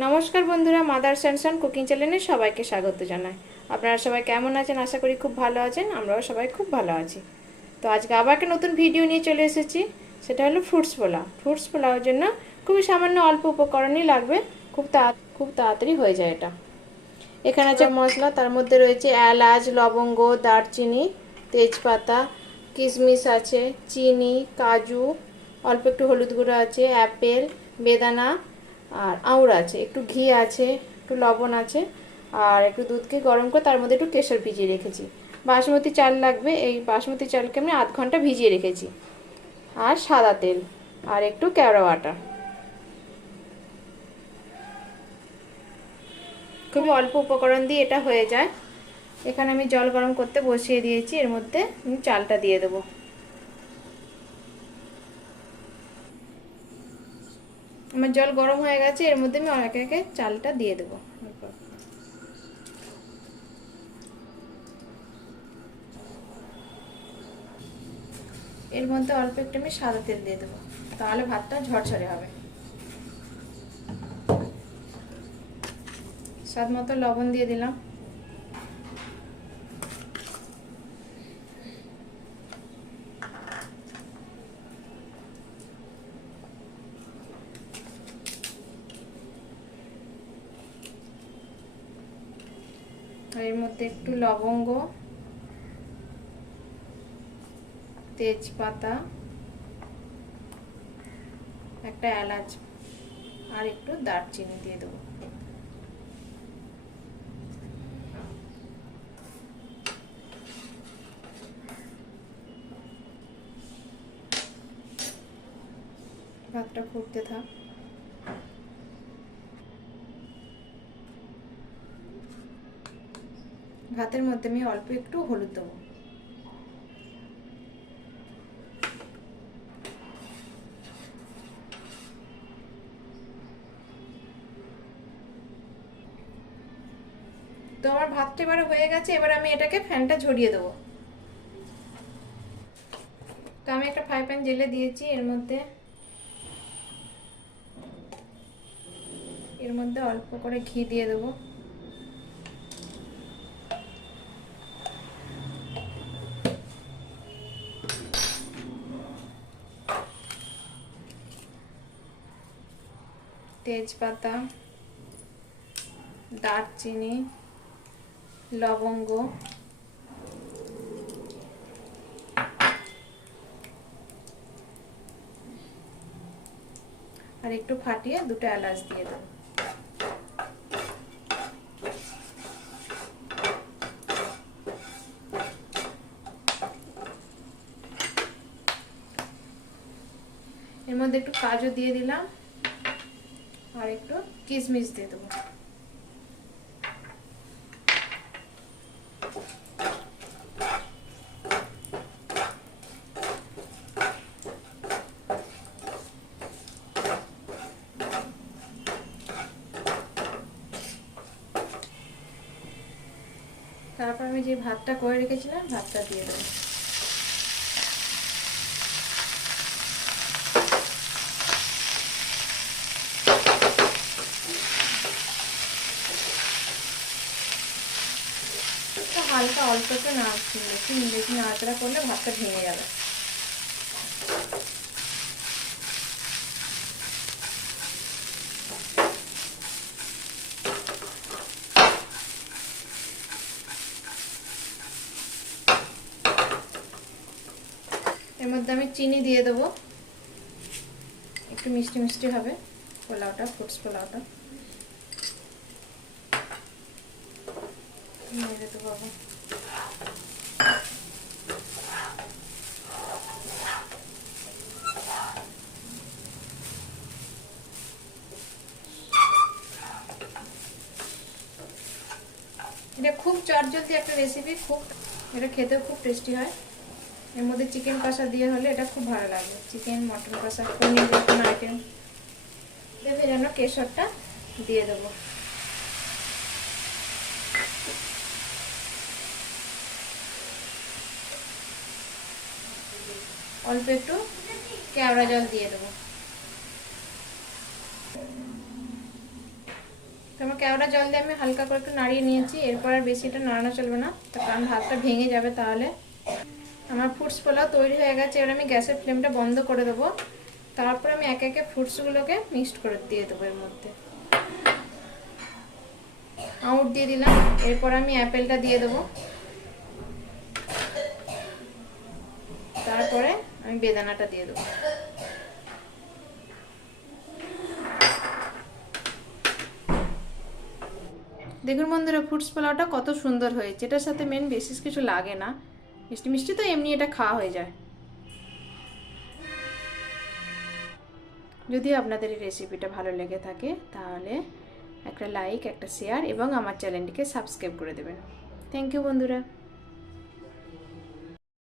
নমস্কার বন্ধুরা, mother স্যানসান cooking চ্যানেলে সবাইকে স্বাগত জানাই। আপনারা সবাই কেমন আছেন? আশা করি খুব ভালো আছেন। আমরাও সবাই খুব ভালো আছি। তো আজকে আবার একটা নতুন ভিডিও নিয়ে চলে এসেছি। সেটা হলো ফ্রুটস পোলাও। ফ্রুটস পোলাওর জন্য খুবই সামান্য অল্প উপকরণই লাগবে। খুব তাড়াতাড়ি হয়ে যায় এটা। এখানে আছে মশলা, তার মধ্যে রয়েছে এলাচ, লবঙ্গ, দারচিনি, তেজপাতা, কিশমিশ আছে, চিনি, কাজু, অল্প একটু হলুদ গুঁড়ো আছে, অ্যাপেল, বেদানা আর আঙুর আছে, একটু ঘি আছে, একটু লবণ আছে আর একটু দুধকে গরম করে তার মধ্যে একটু কেশর ভিজিয়ে রেখেছি। বাসমতি চাল লাগবে, এই বাসমতি চালকে আমি আধ ঘন্টা ভিজিয়ে রেখেছি। আর সাদা তেল আর একটু কেওড়া আটা। খুবই অল্প উপকরণ দিয়ে এটা হয়ে যায়। এখানে আমি জল গরম করতে বসিয়ে দিয়েছি, এর মধ্যে আমি চালটা দিয়ে দেবো। আমার জল গরম হয়ে গেছে, এর মধ্যে আমি একে একে চালটা দিয়ে দেবো। এর মধ্যে অল্প একটু আমি সাদা তেল দিয়ে দেবো, তাহলে ভাতটা ঝরঝরে হবে। স্বাদ মতো লবণ দিয়ে দিলাম। আর এর মধ্যে একটু লবঙ্গ, তেজপাতা, একটা এলাচ আর একটু দারচিনি দিয়ে দেবো। ভাতটা ফুটতে থাক। ভাতের মধ্যে আমি অল্প একটু হলুদ দেবো। তো আমার ভাতটা এবারে হয়ে গেছে, এবার আমি এটাকে ফ্যানটা ঝরিয়ে দেবো। তো আমি একটা ফ্রাই প্যান জেলে দিয়েছি, এর মধ্যে অল্প করে ঘি দিয়ে দেবো। তেজপাতা, দারচিনি, লবঙ্গ আর একটু ফাটিয়ে দুটো এলাচ দিয়ে দেবো। এর মধ্যে একটু কাজু দিয়ে দিলাম আর একটু কিশমিশ দিয়ে দেবো। তারপর আমি যে ভাতটা করে রেখেছিলাম ভাতটা দিয়ে দেবো। হালকা অল্প একটু বেশি নাড়াচাড়া করলে ভাতটা ভেঙে যাবে। এর মধ্যে আমি চিনি দিয়ে দেবো, একটু মিষ্টি মিষ্টি হবে পোলাওটা, ফ্রুটস পোলাওটা। মেরে দেবো বাবা। এটা খুব চটজলদি একটা রেসিপি, এটা খেতেও খুব টেস্টি হয়। এর মধ্যে চিকেন কষা দিয়ে হলে এটা খুব ভালো লাগে। চিকেন, মটন কষা, পনির, কোনো আইটেম দেবে যেন কেশরটা দিয়ে দেবো। অল্প একটু কেওড়া জল দিয়ে দেবো। আমার কেওড়া জল দিয়ে আমি হালকা করে একটু নাড়িয়ে নিয়েছি। এরপর আর বেশি এটা নাড়ানো চলবে না, কারণ ভাতটা ভেঙে যাবে তাহলে। আমার ফ্রুটস পোলাও তৈরি হয়ে গেছে। এবার আমি গ্যাসের ফ্লেমটা বন্ধ করে দেবো। তারপর আমি একে একে ফ্রুটসগুলোকে মিক্সড করে দিয়ে দেবো এর মধ্যে। আঙুর দিয়ে দিলাম। এরপর আমি অ্যাপেলটা দিয়ে দেবো। তারপরে আমি বেদানাটা দিয়ে দেবো। দেখুন বন্ধুরা, ফ্রুটস পোলাওটা কত সুন্দর হয়েছে। এটার সাথে মেন বেশি কিছু লাগে না, মিষ্টি মিষ্টি তো এমনি এটা খাওয়া হয়ে যায়। যদি আপনাদের এই রেসিপিটা ভালো লেগে থাকে তাহলে একটা লাইক, একটা শেয়ার এবং আমার চ্যানেলটিকে সাবস্ক্রাইব করে দেবেন। থ্যাংক ইউ বন্ধুরা।